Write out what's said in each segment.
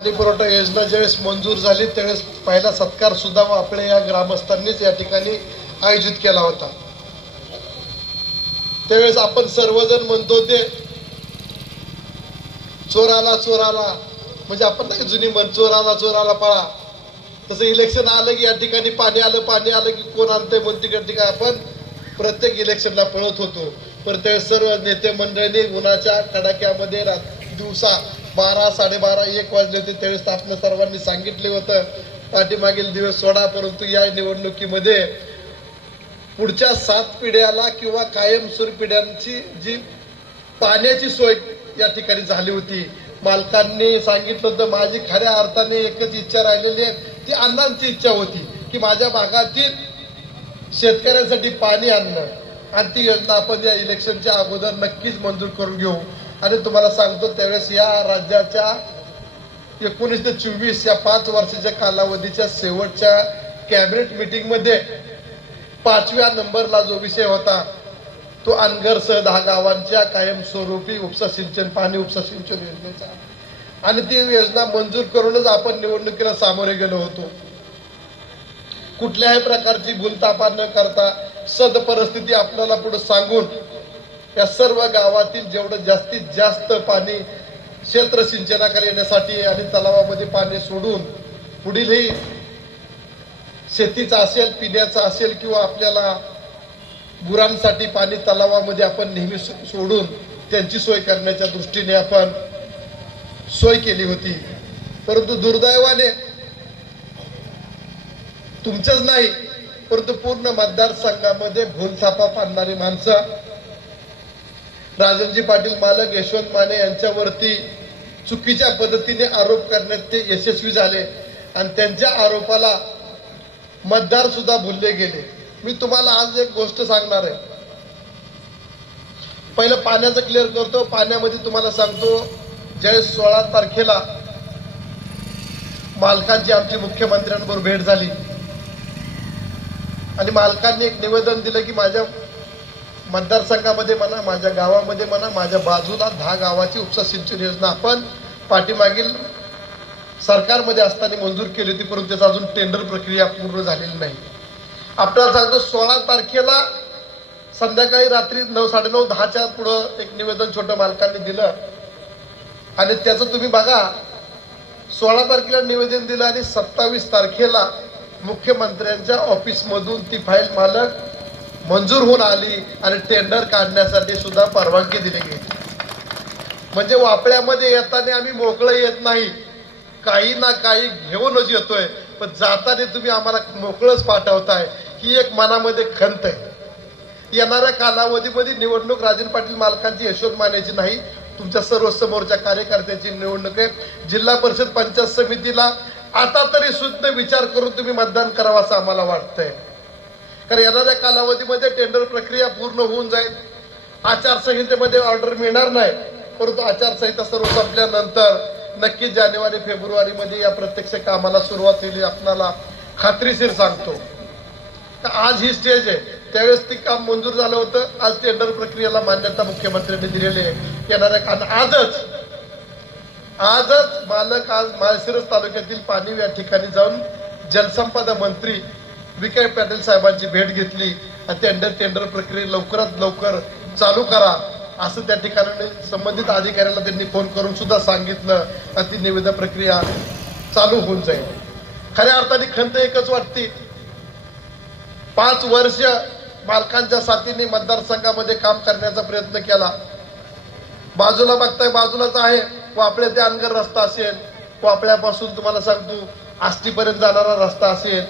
पाणी पुरवठा योजना ज्यावेळेस मंजूर झाली त्यावेळेस पहिला सत्कार सुद्धा आपल्या या ग्रामस्थांनीच या ठिकाणी आयोजित केला होता. त्यावेळेस आपण सर्वजण म्हणतो ते चोराला चोराला म्हणजे आपण नाही जुनी म्हण चोराला चोराला पळा. तसं इलेक्शन आलं की या ठिकाणी पाणी आलं पाणी आलं की कोण आणतंय म्हणून तिकडे ठिकाणी आपण प्रत्येक इलेक्शनला पळत होतो. पण त्यावेळेस सर्व नेते मंडळींनी उन्हाच्या कडाक्यामध्ये दिवसा बारा साडेबारा एक वाजले होते त्यावेळेस आपण सर्वांनी सांगितले होतं पाठीमागील दिवस सोडा परंतु या निवडणुकीमध्ये पुढच्या सात पिढ्याला किंवा कायमस्वरूपी पिढ्यांची जी पाण्याची सोय या ठिकाणी झाली होती. मालकांनी सांगितलं होतं माझी खऱ्या अर्थाने एकच इच्छा राहिलेली आहे ती अण्णांची इच्छा होती की माझ्या भागातील शेतकऱ्यांसाठी पाणी आणणं. आणि ती योजना आपण या इलेक्शनच्या अगोदर नक्कीच मंजूर करून घेऊ. आणि तुम्हाला सांगतो त्यावेळेस या राज्याच्या एकोणीस ते चोवीस या पाच वर्षाच्या कालावधीच्या शेवटच्या कॅबिनेट मीटिंगमध्ये पाचव्या नंबरला जो विषय होता तो अनगरसह दहा गावांच्या कायमस्वरूपी उपसा सिंचन पाणी उपसा सिंचन योजनेचा. आणि ती योजना मंजूर करूनच आपण निवडणुकीला सामोरे गेलो होतो. कुठल्याही प्रकारची भूलतापा न करता सद परिस्थिती आपल्याला पुढे सांगून या सर्व गावातील जेवढं जास्तीत जास्त पाणी क्षेत्र सिंचनाखाली येण्यासाठी आणि तलावामध्ये पाणी सोडून पुढीलही शेतीचं असेल पिण्याचं असेल किंवा आपल्याला गुरांसाठी पाणी तलावामध्ये आपण नेहमी सोडून त्यांची सोय करण्याच्या दृष्टीने आपण सोय केली होती. परंतु दुर्दैवाने तुमचंच नाही परंतु पूर्ण मतदारसंघामध्ये भूलथापा पाडणारी माणसं राजनजी पाटील मालक यशवंत माने यांच्यावरती चुकीच्या पद्धतीने आरोप करण्यात ते यशस्वी झाले आणि त्यांच्या आरोपाला मतदार सुद्धा भुलले गेले. मी तुम्हाला आज एक गोष्ट सांगणार आहे. पहिलं पाण्याचं क्लिअर करतो पाण्यामध्ये तुम्हाला सांगतो ज्यावेळेस सोळा तारखेला मालकांची आमची मुख्यमंत्र्यांबरोबर भेट झाली. आणि मालकांनी एक निवेदन दिलं की माझ्या मतदारसंघामध्ये म्हणा माझ्या गावामध्ये म्हणा माझ्या बाजूला दहा गावाची उपसा सिंचन योजना आपण पाठीमागील सरकारमध्ये असताना मंजूर केली होती परंतु त्याचा अजून टेंडर प्रक्रिया पूर्ण झालेली नाही. आपल्याला सांगतो सोळा तारखेला संध्याकाळी रात्री नऊ साडेनऊ दहाच्या पुढं एक निवेदन छोटं मालकांनी दिलं. आणि त्याचं तुम्ही बघा सोळा तारखेला निवेदन दिलं आणि सत्तावीस तारखेला मुख्यमंत्र्यांच्या ऑफिसमधून ती फाईल मालक मंजूर होऊन आली आणि टेंडर काढण्यासाठी सुद्धा परवानगी दिली गेली. म्हणजे वापड्यामध्ये येताना आम्ही मोकळं येत नाही. काही ना काही घेऊनच येतोय. पण जाताना तुम्ही आम्हाला मोकळंच पाठवताय. ही एक मनामध्ये खंत आहे. येणाऱ्या कालावधीमध्ये निवडणूक राजन पाटील मालकांची यशवंत मान्याची नाही. तुमच्या सर्व समोरच्या कार्यकर्त्याची निवडणूक आहे. जिल्हा परिषद पंचायत समितीला आता तरी सुद्धा विचार करून तुम्ही मतदान करावं असं आम्हाला वाटतंय. कारण येणाऱ्या कालावधीमध्ये टेंडर प्रक्रिया पूर्ण होऊन जाईल. आचारसंहितेमध्ये ऑर्डर मिळणार नाही. परंतु आचारसंहिता सर्व संपल्यानंतर नक्की जानेवारी फेब्रुवारी मध्ये या प्रत्यक्ष कामाला सुरुवात होईल आपणाला खात्रीशीर सांगतो. तर आज ही स्टेज आहे. त्यावेळेस ती काम मंजूर झालं होतं. आज टेंडर प्रक्रियेला मान्यता मुख्यमंत्र्यांनी दिलेली आहे. येणाऱ्या कारण आजच आजच मालक आज माळशिरस तालुक्यातील पाणी या ठिकाणी जाऊन जलसंपदा मंत्री विखे पाटील साहेबांची भेट घेतली आणि टेंडर टेंडर प्रक्रिया लवकरात लवकर चालू करा असं त्या ठिकाणी संबंधित अधिकाऱ्याला त्यांनी फोन करून सुद्धा सांगितलं आणि ती निवेदन प्रक्रिया चालू होऊन जाईल. खऱ्या अर्थाने खंत एकच वाटते. पाच वर्ष मालकांच्या साथीने मतदारसंघामध्ये काम करण्याचा प्रयत्न केला. बाजूला बघताय बाजूलाच आहे वापड्या ते अनगर रस्ता असेल वापड्यापासून तुम्हाला सांगतो आष्टीपर्यंत जाणारा रस्ता असेल.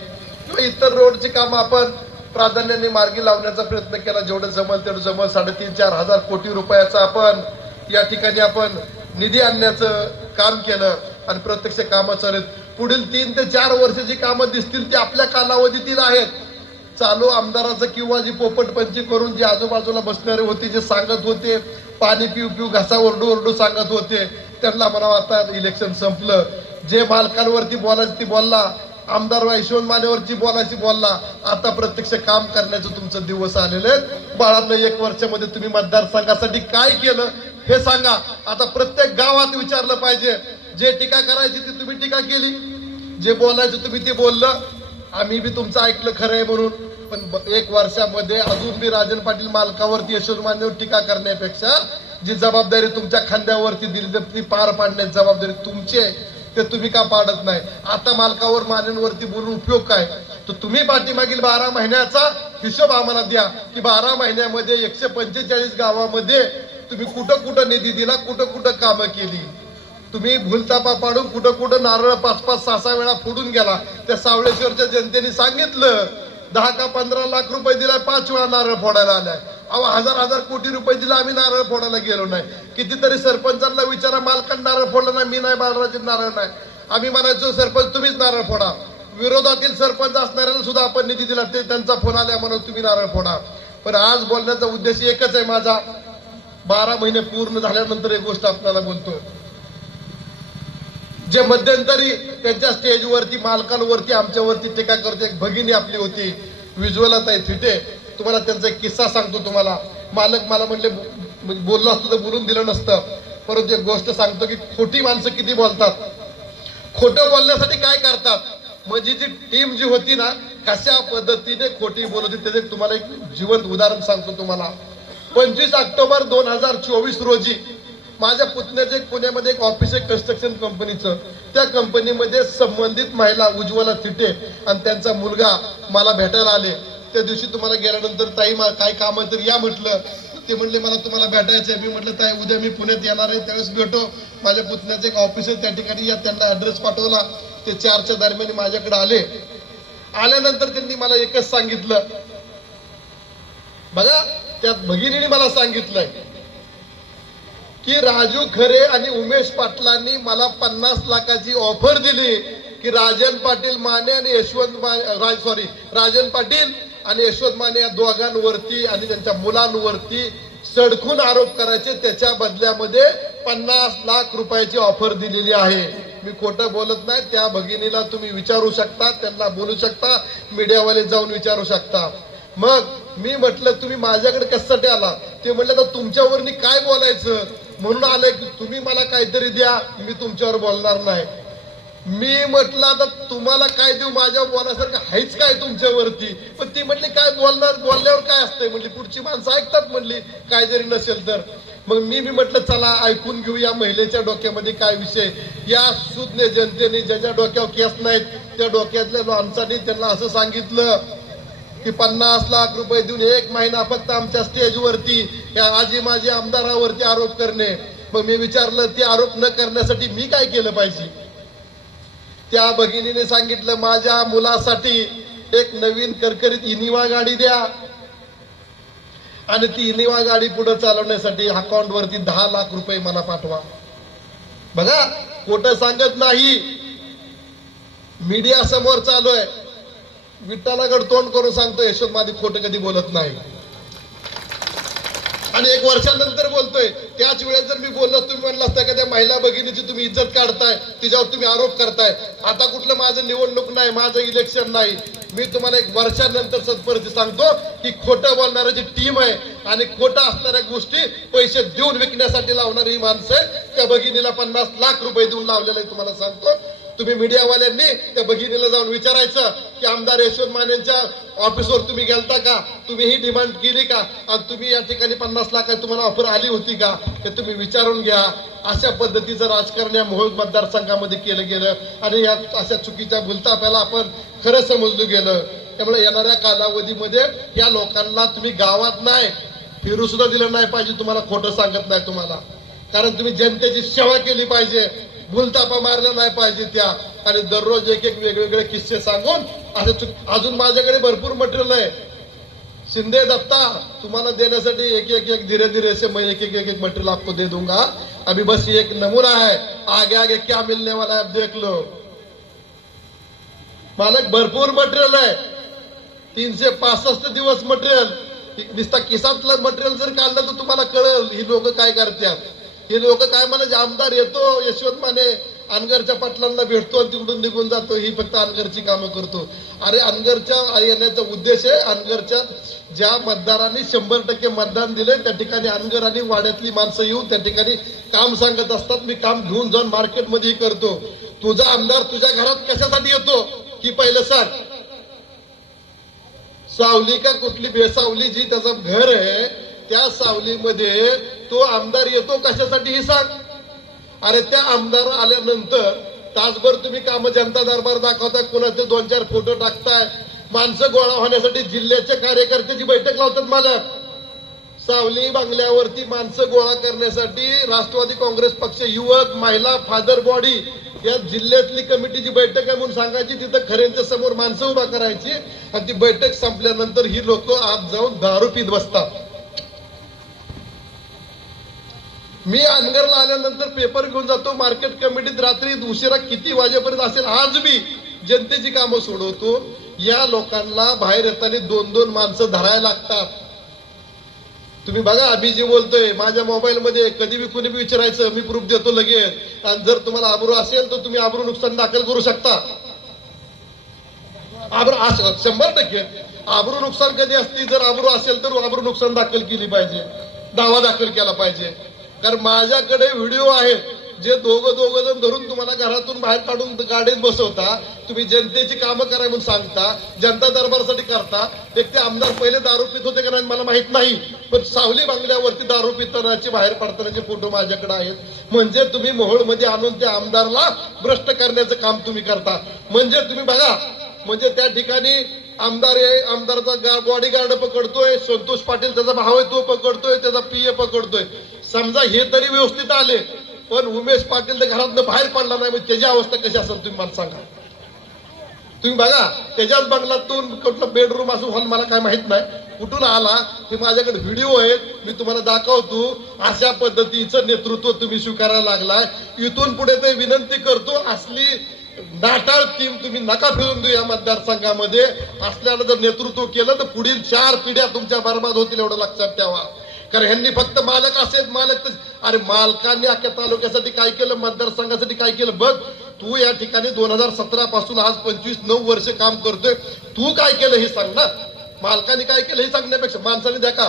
किंवा इतर रोडची कामं आपण प्राधान्याने मार्गी लावण्याचा प्रयत्न केला. जेवढं जमल तेवढं जमल. साडेतीन चार हजार कोटी रुपयाचा आपण या ठिकाणी आपण निधी आणण्याचं काम केलं. आणि प्रत्यक्ष कामं चालत पुढील तीन ते चार वर्ष जी कामं दिसतील ती आपल्या कालावधीतील आहेत. चालू आमदाराचं किंवा जी पोपटपंची करून जे आजूबाजूला बसणारे होते जे सांगत होते पाणी पिऊ पिऊ घासा ओरडू ओरडू सांगत होते त्यांना म्हणावं आता इलेक्शन संपलं. जे मालकांवरती बोलायचं ती बोलला. आमदार यशवंत मानेवरची बोलायची बोलला. आता प्रत्यक्ष काम करण्याचं तुमचं दिवस आलेले बाळांना एक वर्षामध्ये तुम्ही मतदारसंघासाठी काय केलं हे सांगा. आता प्रत्येक गावात विचारलं पाहिजे. जे टीका करायची ती तुम्ही टीका केली. जे बोलायचं तुम्ही ते बोललं. आम्ही बी तुमचं ऐकलं खरं आहे म्हणून. पण एक वर्षामध्ये अजून बी राजन पाटील मालकावरती यशवंत मान्यवर टीका करण्यापेक्षा जी जबाबदारी तुमच्या खांद्यावरती दिली ती पार पाडण्याची जबाबदारी तुमची आहे. ते तुम्ही का पाडत नाही? आता मालकावर मान्यांवरती बोलून उपयोग काय? तर तुम्ही पाठीमागील बारा महिन्याचा हिशोब आम्हाला द्या. की बारा महिन्यामध्ये एकशे पंचेचाळीस गावामध्ये तुम्ही कुठं कुठं निधी दिला कुठं कुठं कामं केली? तुम्ही भूलतापा पाडून कुठं कुठं नारळ पाच पाच सहा सहा वेळा फोडून गेला. त्या सावळेश्वरच्या जनतेने सांगितलं दहा का पंधरा लाख रुपये दिलाय पाच वेळा नारळ फोडायला आलाय. अहो हजार हजार कोटी रुपये दिला आम्ही नारळ फोडायला गेलो नाही. कितीतरी सरपंचांना विचारा मालकांना नारळ फोडला नाही मी नाही बाळराजे नारळ नाही. आम्ही म्हणायचो सरपंच तुम्हीच नारळ फोडा. विरोधातील सरपंच असणाऱ्याला सुद्धा आपण निधी दिला ते त्यांचा फोन आल्या म्हणून तुम्ही नारळ फोडा. पण आज बोलण्याचा उद्देश एकच आहे माझा. बारा महिने पूर्ण झाल्यानंतर एक गोष्ट आपल्याला बोलतो. जे मध्यंतरी त्यांच्या स्टेजवरती मालकांवरती आमच्यावरती टीका करते एक भगिनी आपली होती. विज्वलाताई थिटे तुम्हाला त्यांचा एक किस्सा सांगतो तुम्हाला. मालक मला म्हणले म्हणजे बोललो असतं तर बोलून दिलं नसतं. परंतु एक गोष्ट सांगतो की खोटी माणसं किती बोलतात. खोटं बोलण्यासाठी काय करतात? म्हणजे जी टीम जी होती ना कशा पद्धतीने खोटी बोलत होती त्याचे तुम्हाला एक जिवंत उदाहरण सांगतो तुम्हाला. पंचवीस ऑक्टोबर दोन हजार चोवीस रोजी माझ्या पुतण्याचे पुण्यामध्ये एक ऑफिस आहे कन्स्ट्रक्शन कंपनीचं त्या कंपनीमध्ये संबंधित महिला उज्ज्वला थिटे आणि त्यांचा मुलगा मला भेटायला आले. त्या दिवशी तुम्हाला गेल्यानंतर ताई काय काम आहे तर या म्हटलं. ते म्हणले मला तुम्हाला भेटायचं आहे मी म्हटलं ताई उद्या मी पुण्यात येणार आहे. त्यावेळेस भेटो. माझ्या पुतण्याचं एक ऑफिस आहे. त्या ठिकाणी या. त्यांना ऍड्रेस पाठवला. ते चारच्या दरम्यान माझ्याकडे आले. आल्यानंतर त्यांनी मला एकच सांगितलं. बघा त्यात भगिनीने मला सांगितलंय की राजू खरे आणि उमेश पाटलांनी मला पन्नास लाखाची ऑफर दिली की राजन पाटील माने आणि यशवंत माने सॉरी राजन पाटील आणि यशवंत माने या दोघांवरती आणि त्यांच्या मुलांवरती सडकून आरोप करायचे. त्याच्या बदल्यामध्ये पन्नास लाख रुपयाची ऑफर दिलेली आहे. मी खोटं बोलत नाही. त्या भगिनीला तुम्ही विचारू शकता. त्यांना बोलू शकता. मीडियावाले जाऊन विचारू शकता. मग मी म्हटलं तुम्ही माझ्याकडे कशासाठी आला? ते म्हटलं तर तुमच्यावरनी काय बोलायचं? म्हणून आलंय की तुम्ही मला काहीतरी द्या. मी तुमच्यावर बोलणार नाही. मी म्हटलं आता तुम्हाला काय देऊ? माझ्या बोलासारखं हायच काय तुमच्यावरती? पण ती म्हटली काय बोलणार? बोलल्यावर काय असतंय? म्हणली पुढची माणसं ऐकतात म्हणली काय जरी नसेल तर. मग मी मी म्हटलं चला ऐकून घेऊ या महिलेच्या डोक्यामध्ये काय विषय या सुज्ञ जनतेने ज्याच्या डोक्यावर केस नाहीत त्या डोक्यातल्या माणसाने त्यांना असं सांगितलं की पन्नास लाख रुपये देऊन एक महिना फक्त आमच्या स्टेजवरती या आजी माझी आमदारावरती आरोप करणे. मग मी विचारलं ते आरोप न करण्यासाठी मी काय केलं पाहिजे? त्या भगिनीने सांगितलं माझ्या मुलासाठी एक नवीन करकरीत इनिवा गाडी द्या. आणि ती इनिवा गाडी पुढे चालवण्यासाठी अकाउंट वरती दहा लाख रुपये मला पाठवा. बघा खोटं सांगत नाही. मीडिया समोर चालू आहे. विठ्ठलाकडे तोंड करून सांगतो यशवंत माझी खोटं कधी बोलत नाही. आणि एक वर्षानंतर बोलतोय त्याच वेळेस जर मी बोललो तुम्ही म्हणलं असता का त्या महिला भगिनीची तुम्ही इज्जत काढताय तिच्यावर तुम्ही आरोप करताय. आता कुठलं माझं निवडणूक नाही माझं इलेक्शन नाही. मी तुम्हाला एक वर्षानंतर सत्परिस्थिती सांगतो की खोटं बोलणाऱ्याची टीम आहे आणि खोटं असणाऱ्या गोष्टी पैसे देऊन विकण्यासाठी लावणारी ही माणसं आहे त्या भगिनीला पन्नास लाख रुपये देऊन लावलेलं आहे तुम्हाला सांगतो. तुम्ही मीडियावाल्यांनी त्या भगिनीला जाऊन विचारायचं की आमदार यशवंत मानेंच्या ऑफिसवर तुम्ही गेलता का? तुम्ही ही डिमांड केली का? आणि तुम्ही या ठिकाणी पन्नास लाख तुम्हाला ऑफर आली होती का? हे तुम्ही विचारून घ्या. अशा पद्धतीचं राजकारण या मोहोळ मतदारसंघामध्ये केलं गेलं. आणि या अशा चुकीच्या भूलतापाला आपण खरं समजलं गेलं. त्यामुळे येणाऱ्या कालावधीमध्ये या लोकांना तुम्ही गावात नाही फिरू सुद्धा दिलं नाही पाहिजे तुम्हाला खोटं सांगत नाही तुम्हाला. कारण तुम्ही जनतेची सेवा केली पाहिजे. भूलतापा मारल्या नाही पाहिजे त्या. आणि दररोज एक एक वेगवेगळे किस्से सांगून असं अजून माझ्याकडे भरपूर मटेरियल आहे. शिंदे दत्ता तुम्हाला देण्यासाठी एक एक एक धीरे धीरे से मैं एक एक एक, एक मटेरियल आपको दे दूंगा. अभी बस एक नमूना है. आगे आगे क्या मिलने वाला है आप देख लो. मालक भरपूर मटेरियल आहे तीनशे पासष्ट दिवस मटेरियल नुसता किसातलं मटेरियल जर काढलं तर तुम्हाला कळेल ही लोक काय करतात. हे लोक काय म्हणायचे आमदार येतो यशवंत माने अनगरच्या पाटलांना भेटतो आणि तिकडून निघून जातो. ही फक्त अनगरची कामं करतो. अरे अनगरच्या येण्याचा उद्देश आहे अनगरच्या ज्या मतदारांनी शंभर टक्के मतदान दिले त्या ठिकाणी अनगर आणि वाड्यातली माणसं येऊन त्या ठिकाणी काम सांगत असतात. मी काम घेऊन जाऊन मार्केटमध्ये करतो. तुझा आमदार तुझ्या घरात कशासाठी येतो? की पहिलं सांग. सावली का कुठली बेसावली जी त्याचं घर आहे त्या सावलीमध्ये तो आमदार येतो कशासाठी हे सांग. अरे त्या आमदार आल्यानंतर तासभर तुम्ही काम जनता दरबार दाखवताय कोणाचे दोन चार फोटो टाकताय. माणसं गोळा होण्यासाठी जिल्ह्याच्या कार्यकर्त्याची बैठक लावतात मला सावली बंगल्यावरती माणसं गोळा करण्यासाठी राष्ट्रवादी काँग्रेस पक्ष युवक महिला फादर बॉडी या जिल्ह्यातली कमिटीची बैठक आहे म्हणून सांगायची तिथं खऱ्यांच्या समोर माणसं उभा करायची आणि ती बैठक संपल्यानंतर ही लोक आत जाऊन दारू पित बसतात. मी अनगरला आल्यानंतर पेपर घेऊन जातो मार्केट कमिटीत रात्री उशिरा किती वाजेपर्यंत असेल आज मी जनतेची कामं सोडवतो. या लोकांना बाहेर येताना दोन दोन माणसं धरायला लागतात. तुम्ही बघा अभिजी बोलतोय माझ्या मोबाईल मध्ये कधी बी कुणी बी विचारायचं मी प्रूफ देतो लगेच. आणि जर तुम्हाला आबरू असेल तर तुम्ही आबरू नुकसान दाखल करू शकता. आबरू असं शंभर टक्के. आबरू नुकसान कधी असते जर आबरू असेल तर आबरू नुकसान दाखल केली पाहिजे. दावा दाखल केला पाहिजे. कारण माझ्याकडे व्हिडिओ आहेत जे दोघं दोघं जण धरून तुम्हाला घरातून बाहेर काढून गाडीत बसवता तुम्ही जनतेची कामं करा म्हणून सांगता जनता दरबारासाठी करता. एक ते आमदार पहिले दारू पित होते का नाही मला माहीत नाही. पण सावली बांगल्यावरती दारू पितानाचे बाहेर पडतानाचे फोटो माझ्याकडे आहेत. म्हणजे तुम्ही मोहोळमध्ये आणून त्या आमदारला भ्रष्ट करण्याचं काम तुम्ही करता. म्हणजे तुम्ही बघा म्हणजे त्या ठिकाणी आमदार आहे आमदारचा बॉडी गार्ड पकडतोय संतोष पाटील त्याचा भाव आहे तो पकडतोय त्याचा पीए पकडतोय. समजा हे तरी व्यवस्थित आले पण उमेश पाटील तर घरातनं बाहेर पडला नाही मग त्याची अवस्था कशी असेल तुम्ही मला सांगा. तुम्ही बघा त्याच्याच बंगलातून कुठलं बेडरूम असू हॉल मला काय माहीत नाही. कुठून आला हे माझ्याकडे व्हिडिओ आहेत मी तुम्हाला दाखवतो. अशा पद्धतीचं नेतृत्व तुम्ही स्वीकारायला लागलाय. इथून पुढे ते विनंती करतो असली नाटाळ टीम तुम्ही नका फिरून देऊ या मतदारसंघामध्ये. असल्यानं जर नेतृत्व केलं तर पुढील चार पिढ्या तुमच्या बर्बाद होतील एवढं लक्षात ठेवा. कारण ह्यांनी फक्त मालक असेल मालक अरे मालकांनी अख्ख्या तालुक्यासाठी काय केलं? मतदारसंघासाठी काय केलं? बघ तू या ठिकाणी दोन हजार सतरा पासून आज पंचवीस नऊ वर्ष काम करतोय. तू काय केलं हे सांग ना. मालकाने काय केलं हे सांगण्यापेक्षा माणसाने द्या का?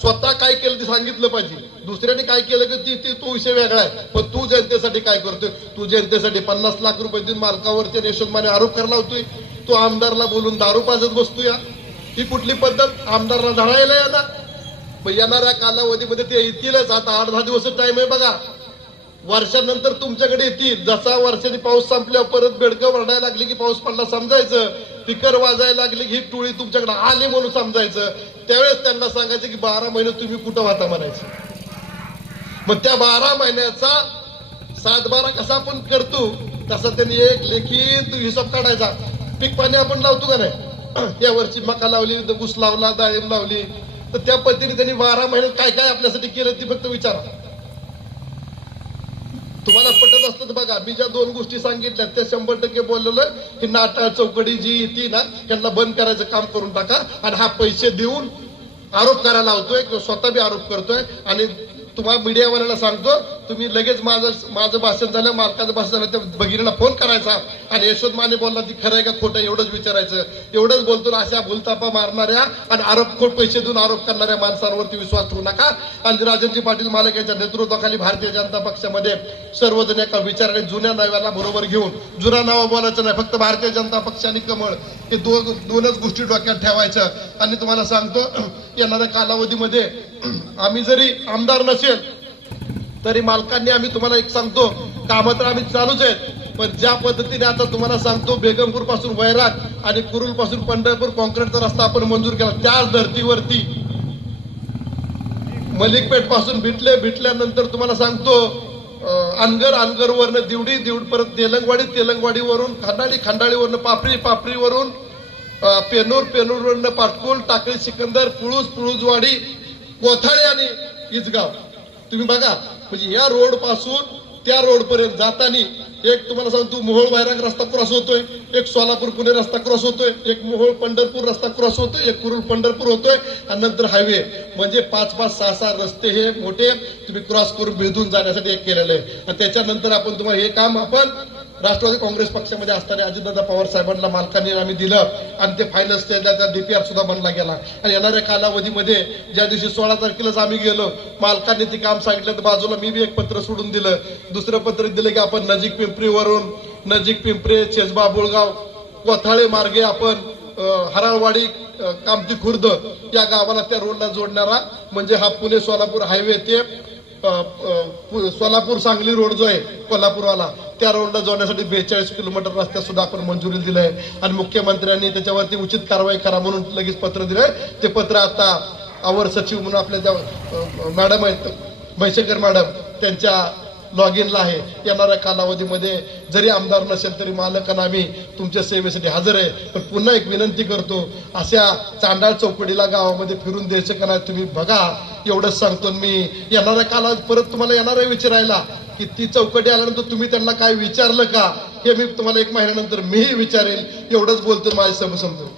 स्वतः काय केलं ते सांगितलं पाहिजे. दुसऱ्याने काय केलं की ती तो विषय वेगळा आहे. पण तू जनतेसाठी काय करतोय? तू जनतेसाठी पन्नास लाख रुपये देऊन मालकावरती यशोदमाने आरोप करायला होतोय तू आमदारला बोलून दारू पाजत बसतोया ही. कुठली पद्धत? आमदारला धरायला या येणाऱ्या कालावधीमध्ये ते येतीलच. आता आठ दहा दिवस टाइम आहे बघा. वर्षानंतर तुमच्याकडे येतील. जसा वर्षाने पाऊस संपल्यावर परत बेडकं वरडायला लागली की पाऊस पडला समजायचं. पिकर वाजायला लागली की ही टोळी तुमच्याकडे आली म्हणून समजायचं. त्यावेळेस त्यांना सांगायचं की बारा महिने तुम्ही कुठं वाता म्हणायचं. मग त्या बारा महिन्याचा सात बारा कसा आपण करतो तसा त्यांनी एक लेखी हिशोब काढायचा. पीक पाणी आपण लावतो का नाही? या वर्षी मका लावली ऊस लावला डाळिंब लावली. तर त्या पद्धतीने त्यांनी बारा महिन्यात काय काय आपल्यासाठी केलं ती फक्त विचारा. तुम्हाला पटत असतं बघा मी ज्या दोन गोष्टी सांगितल्या त्या शंभर टक्के बोललेलो की नाटाळ चौकडी जी ती ना त्यांना बंद करायचं काम करून टाका आणि हा पैसे देऊन आरोप करायला लावतोय किंवा स्वतः बी आरोप करतोय. आणि तुम्हाला मीडियावाल्याला सांगतो तुम्ही लगेच माझं माझं भाषण झालं मालकाचं भाषण झालं त्या भगिनीला फोन करायचा. आणि यशोद माने बोलला ती खरं आहे का खोटं एवढंच विचारायचं. एवढंच बोलतो ना अशा भूलतापा मारणाऱ्या आणि आरोप खोट पैसे देऊन आरोप करणाऱ्या माणसांवरती विश्वास ठेवू नका. आणि राजनजी पाटील मालक यांच्या नेतृत्वाखाली भारतीय जनता पक्षामध्ये सर्वजण एका विचाराने जुन्या नाव्याला बरोबर घेऊन जुना नावा बोलायचं नाही फक्त भारतीय जनता पक्ष आणि कमळ हे दोन दोनच गोष्टी डोक्यात ठेवायचं. आणि तुम्हाला सांगतो येणाऱ्या कालावधीमध्ये आम्ही जरी आमदार नसेल तरी मालकांनी आम्ही तुम्हाला एक सांगतो कामं तर आम्ही चालूच आहेत पण ज्या पद्धतीने आता तुम्हाला सांगतो बेगमपूरपासून वैराग आणि कुरुलपासून पंढरपूर कॉन्क्रीटचा रस्ता आपण मंजूर केला त्याच धर्तीवरती. मलिकपेठपासून भिटले भिटल्यानंतर तुम्हाला सांगतो अं, अनगर अनगरवरनं दिवडी दिवड परत तेलंगवाडी तेलंगवाडीवरून खंडाळी खंडाळीवरनं पापरी पापरीवरून पेनूर पेनूरवरनं पाटकुल टाकळी सिकंदर पुळूस पुळूजवाडी कोथाळे आणि इजगाव तुम्ही बघा म्हणजे या रोडपासून त्या रोडपर्यंत जाताना एक तुम्हाला सांगतो मोहोळ वैराग रस्ता क्रॉस होतोय एक सोलापूर पुणे रस्ता क्रॉस होतोय एक मोहोळ पंढरपूर रस्ता क्रॉस होतोय एक कुरुल पंढरपूर होतोय आणि नंतर हायवे. म्हणजे पाच पाच सहा सहा रस्ते हे मोठे तुम्ही क्रॉस करून भेदून जाण्यासाठी एक केलेलं आहे. आणि त्याच्यानंतर आपण तुम्हाला हे काम आपण राष्ट्रवादी काँग्रेस पक्षामध्ये असताना अजितदादा पवार साहेबांना मालकांनी आम्ही दिलं आणि ते फायनल स्टेजला त्या डीपीआर सुद्धा बनला गेला. आणि येणाऱ्या कालावधीमध्ये ज्या दिवशी सोळा तारखेलाच आम्ही गेलो मालकांनी ते काम सांगितलं तर बाजूला मी बी एक पत्र सोडून दिलं. दुसरं पत्र दिलं की आपण नजीक पिंपरीवरून नजीक पिंपरी चेजबा बोळगाव कोथाळे मार्गे आपण हराळवाडी कामती खुर्द या गावाला त्या रोडला जोडणारा म्हणजे हा पुणे सोलापूर हायवे ते सोलापूर सांगली रोड जो आहे कोल्हापूरवाला त्या रोडला जोडण्यासाठी बेचाळीस किलोमीटर रस्त्या सुद्धा आपण मंजुरी दिलंय आणि मुख्यमंत्र्यांनी त्याच्यावरती उचित कारवाई करा म्हणून लगेच पत्र दिलंय ते पत्र आता आवर सचिव म्हणून आपल्या त्या मॅडम आहेत म्हैसेकर मॅडम त्यांच्या लॉग इनला आहे. येणाऱ्या कालावधीमध्ये जरी आमदार नसेल तरी मालकांना आम्ही तुमच्या सेवेसाठी हजर आहे. पण पुन्हा एक विनंती करतो अशा चांडाळ चौकडीला गावामध्ये फिरून द्यायचं का नाही तुम्ही बघा. एवढंच सांगतो मी. येणाऱ्या कालावधीत परत तुम्हाला येणार आहे विचारायला. की ती चौकटी आल्यानंतर तुम्ही त्यांना काय विचारलं का? हे मी तुम्हाला एक महिन्यानंतर मीही विचारेल. एवढंच बोलतो माझे समजतो